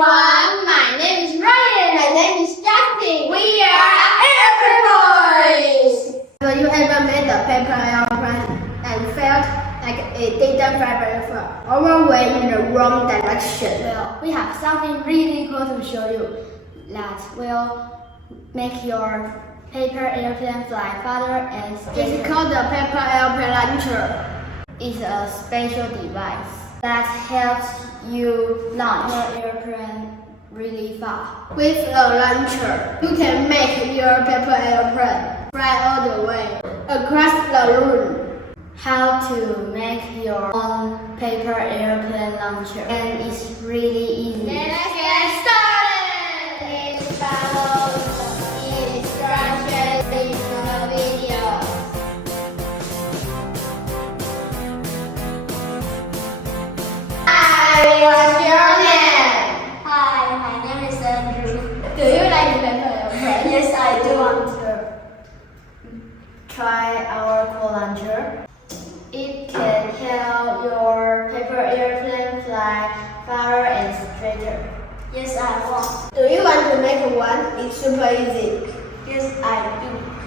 everyone. My name is Ryan. My name is Justin. We are Airplane Boys. Have you ever made a paper airplane and felt like it didn't fly very far or went in the wrong direction? Well, we have something really cool to show you that will make your paper airplane fly farther and straighter. It's called the paper airplane launcher. It's a special device that helps you launch your airplane really far. With a launcher, you can make your paper airplane fly all the way across the room. How to make your own paper airplane launcher, and it's really easy. Let's get started. Please follow the instructions in the video. Hi, what's your name? Hi, my name is Andrew. Do you like paper airplane? Yes, I do want to try our cool launcher. It can help your paper airplane fly farther and straighter. Yes, I want. Do you want to make one? It's super easy. Yes, I do.